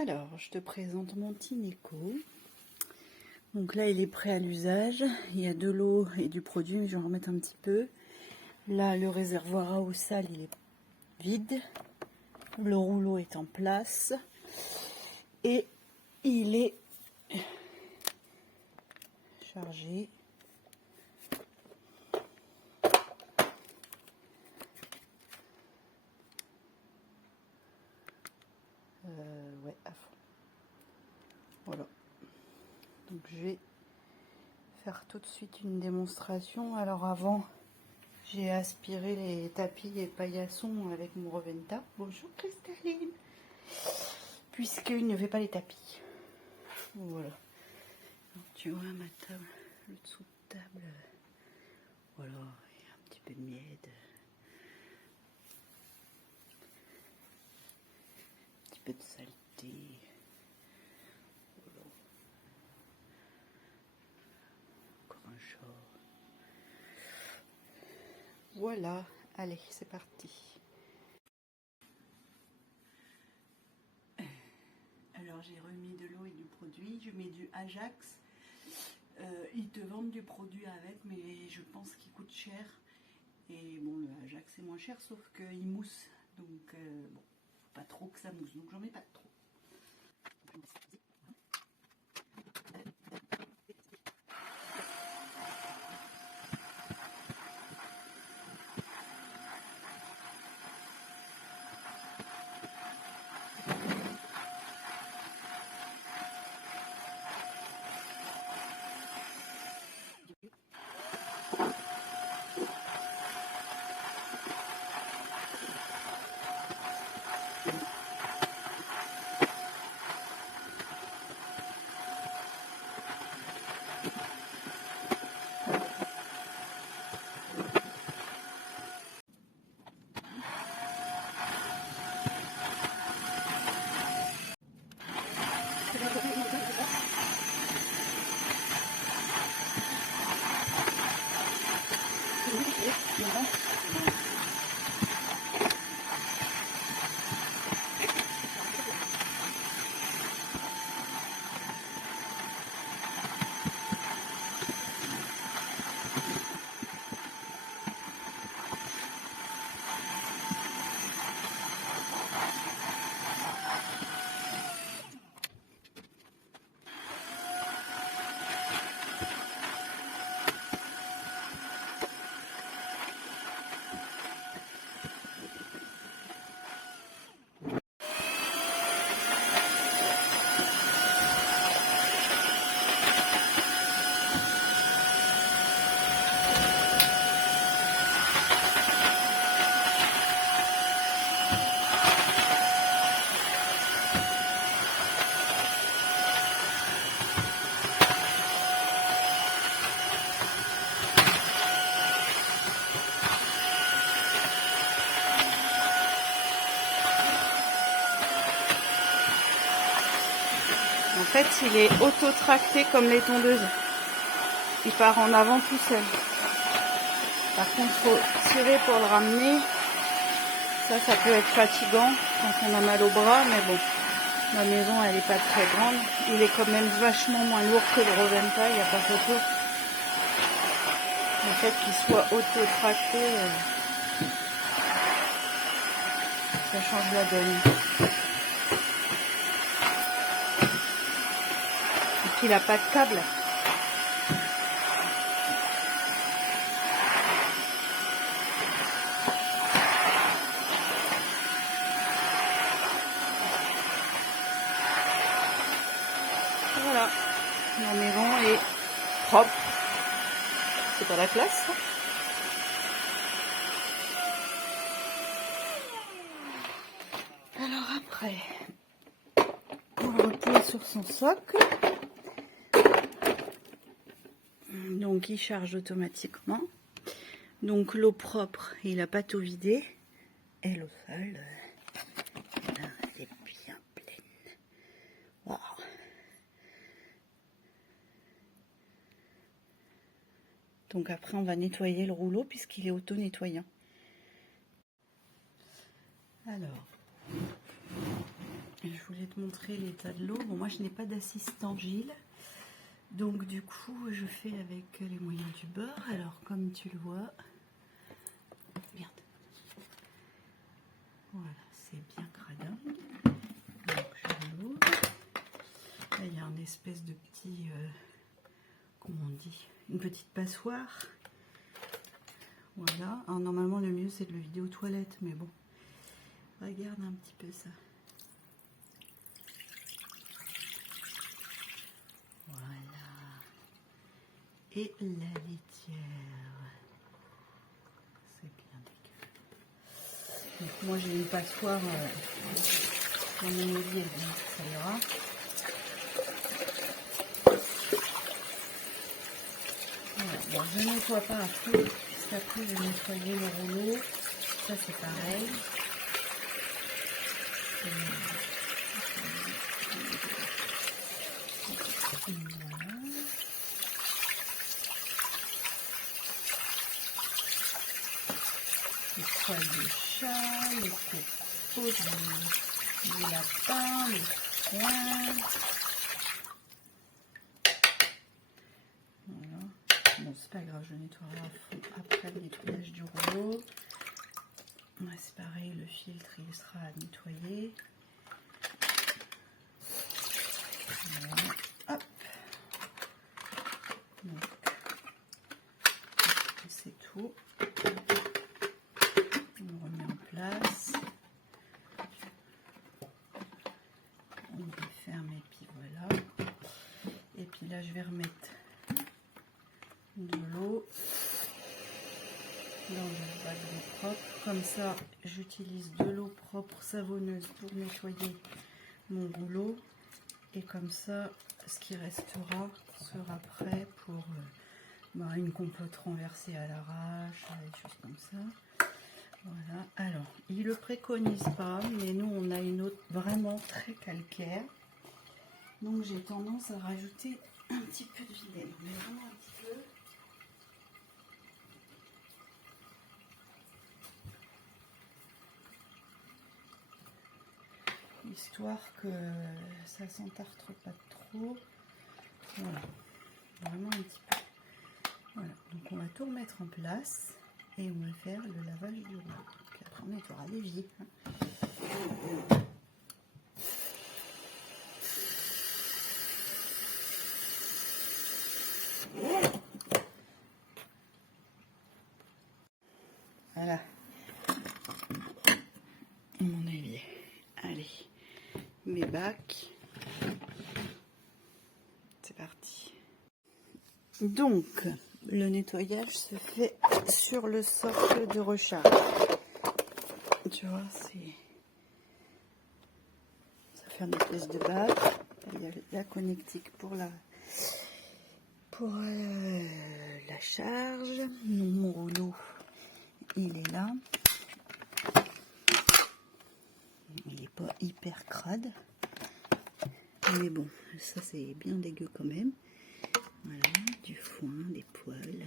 Alors, je te présente mon Tineco. Donc là, il est prêt à l'usage. Il y a de l'eau et du produit, mais je vais en remettre un petit peu. Là, le réservoir à eau sale, il est vide. Le rouleau est en place. Et il est chargé. Ouais, à fond. Voilà. Donc je vais faire tout de suite une démonstration. Alors avant, j'ai aspiré les tapis et paillassons avec mon Roventa. Bonjour Cristalline. Puisqu'il ne fait pas les tapis. Voilà. Donc, tu vois ma table, le dessous de table. Voilà, il y a un petit peu de miette. Un petit peu de saleté. Voilà. Encore un chat. Voilà, allez, c'est parti. Alors j'ai remis de l'eau et du produit, je mets du Ajax. Ils te vendent du produit avec, mais je pense qu'il coûte cher. Et bon, le Ajax c'est moins cher, sauf qu'il mousse. Donc bon, faut pas trop que ça mousse, donc j'en mets pas trop. En fait, il est auto-tracté comme les tondeuses. Il part en avant tout seul. Par contre, il faut tirer pour le ramener. Ça peut être fatigant quand on a mal au bras, mais bon, ma maison, elle n'est pas très grande. Il est quand même vachement moins lourd que le Roventa, il n'y a pas photo. Le fait qu'il soit auto-tracté, ça change la donne. Et puis, il n'a pas de câble. Voilà, la maison est propre, c'est pas la classe. Alors après, on le repose sur son socle, donc il charge automatiquement. Donc l'eau propre, il n'a pas tout vidé, et l'eau sale, là, elle est bien pleine. Wow. Donc après, on va nettoyer le rouleau puisqu'il est auto-nettoyant. Alors, je voulais vais te montrer l'état de l'eau. Bon, moi je n'ai pas d'assistant Gilles, donc du coup je fais avec les moyens du bord. Alors comme tu le vois, regarde, voilà, c'est bien cradingue. Donc je l'ouvre. Là il y a un espèce de petit, comment on dit, une petite passoire. Voilà. Alors, normalement le mieux c'est de le vider aux toilettes, mais bon, regarde un petit peu ça. Voilà. Et la litière. C'est bien dégueu. Donc moi j'ai une passoire dans mon évier, donc ça ira. Voilà. Bon, je ne nettoie pas à fond, puisqu'après je vais nettoyer le rouleau. Ça c'est pareil. Voilà. Les poils de chat, les copeaux du lapin, les coins. Voilà. Bon, c'est pas grave, je nettoierai à fond après le nettoyage du rouleau. Ouais, c'est pareil, le filtre il sera à nettoyer. Voilà. Hop. Donc, c'est tout. On le remet en place. On referme et puis voilà. Et puis là, je vais remettre de l'eau dans le bac d'eau propre. Comme ça, j'utilise de l'eau propre savonneuse pour nettoyer mon rouleau. Et comme ça, ce qui restera sera prêt pour une compote renversée à l'arrache, des choses comme ça. Voilà. Alors, il le préconise pas, mais nous, on a une eau vraiment très calcaire. Donc, j'ai tendance à rajouter un petit peu de vinaigre, mais vraiment un petit peu. Histoire que ça s'entartre pas trop. Voilà, vraiment un petit peu. Voilà, donc on va tout remettre en place et on va faire le lavage du rouleau. Puis après on nettoiera l'évier. Voilà, mon évier. Allez, mes bacs. C'est parti. Donc, le nettoyage se fait sur le socle de recharge. Tu vois, c'est... ça fait une espèce de bac. Il y a la connectique pour la charge. Mon rouleau, il est là. Il n'est pas hyper crade. Mais bon, ça c'est bien dégueu quand même. Voilà, du foin, des poils.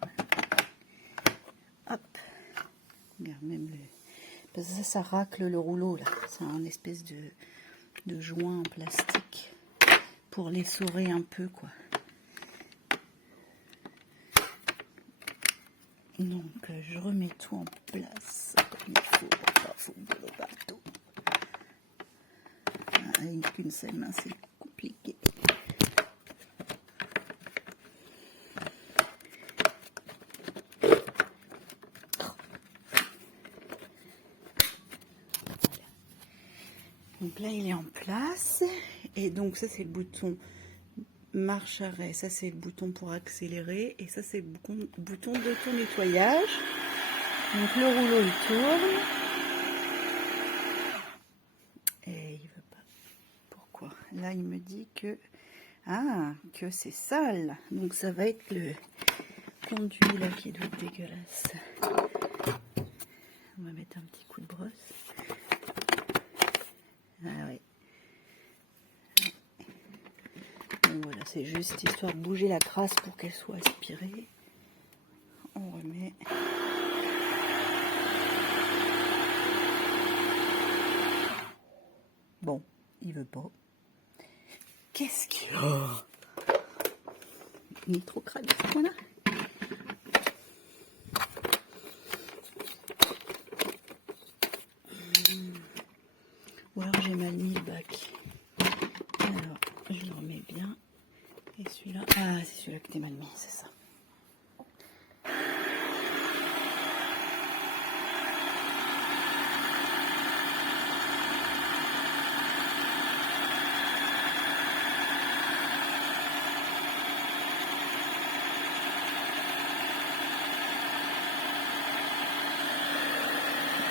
Voilà. Hop. Regarde, même le... Parce que ça racle le rouleau là. C'est un espèce de joint en plastique pour l'essorer un peu quoi. Donc je remets tout en place comme il faut. Pas foutre partout. Avec une seule main c'est compliqué. Donc là il est en place et donc ça c'est le bouton marche arrêt, ça c'est le bouton pour accélérer et ça c'est le bouton d'auto-nettoyage. Donc le rouleau il tourne et il veut pas. Pourquoi? Là il me dit que que c'est sale, donc ça va être le conduit là qui doit être dégueulasse. On va mettre un petit coup de brosse. Ah ouais. Donc voilà, c'est juste histoire de bouger la crasse pour qu'elle soit aspirée. On remet. Bon, il veut pas. Qu'est-ce qu'il y a? Il est trop crade, voilà. Ou alors j'ai mal mis le bac. Alors, je le remets bien. Et celui-là, ah, c'est celui-là que t'es mal mis, c'est ça.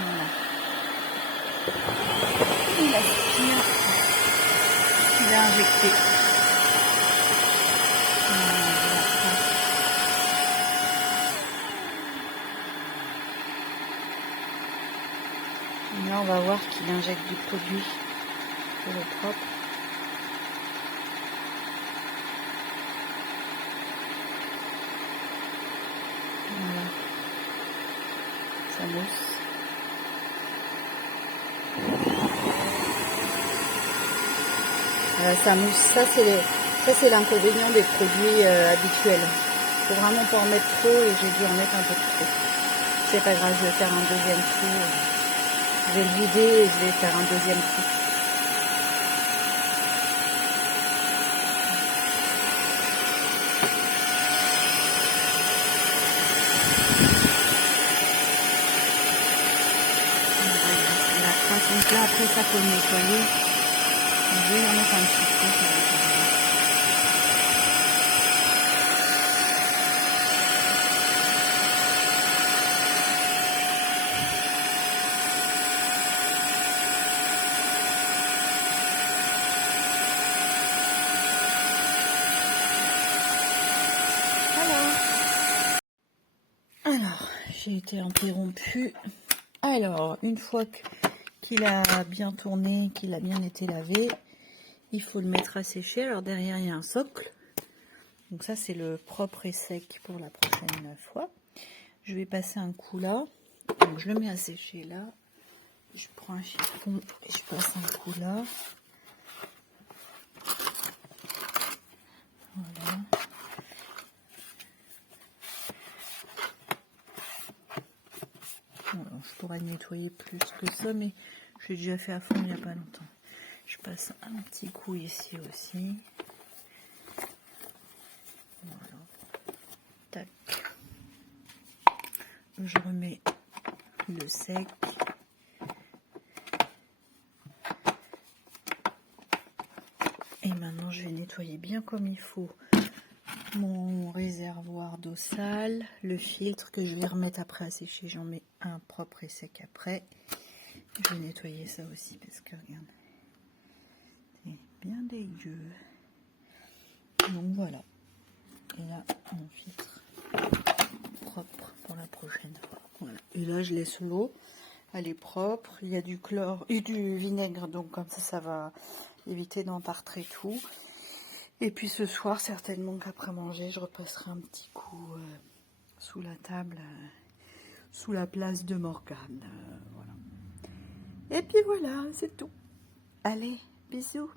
Voilà. Il aspire ce qu'il a injecté. Et là, on va voir qu'il injecte du produit pour le propre. Voilà. Ça mousse. Ça mousse. Ça c'est l'inconvénient des produits habituels. Faut vraiment pas en mettre trop et j'ai dû en mettre un peu trop. C'est pas grave, je vais faire un deuxième tour. Je vais le vider et je vais faire un deuxième tour. Donc là après ça faut le nettoyer. Je vais en mettre un petit peu, ça va faire bien. Alors, j'ai été interrompue. Alors, une fois qu'il a bien tourné, qu'il a bien été lavé, il faut le mettre à sécher. Alors derrière, il y a un socle. Donc ça, c'est le propre et sec pour la prochaine fois. Je vais passer un coup là. Donc je le mets à sécher là. Je prends un chiffon et je passe un coup là. Voilà. Alors, je pourrais nettoyer plus que ça, mais j'ai déjà fait à fond il n'y a pas longtemps. Je passe un petit coup ici aussi. Voilà. Tac. Je remets le sec. Et maintenant, je vais nettoyer bien comme il faut mon réservoir d'eau sale, le filtre que je vais remettre après à sécher. J'en mets un propre et sec après. Je vais nettoyer ça aussi parce que regarde, c'est bien dégueu. Donc voilà. Et là, mon filtre propre pour la prochaine fois. Voilà. Et là, je laisse l'eau. Elle est propre. Il y a du chlore et du vinaigre, donc comme ça va éviter d'empartrer tout. Et puis ce soir, certainement qu'après manger, je repasserai un petit coup sous la table, sous la place de Morgane. Voilà. Et puis voilà, c'est tout. Allez, bisous.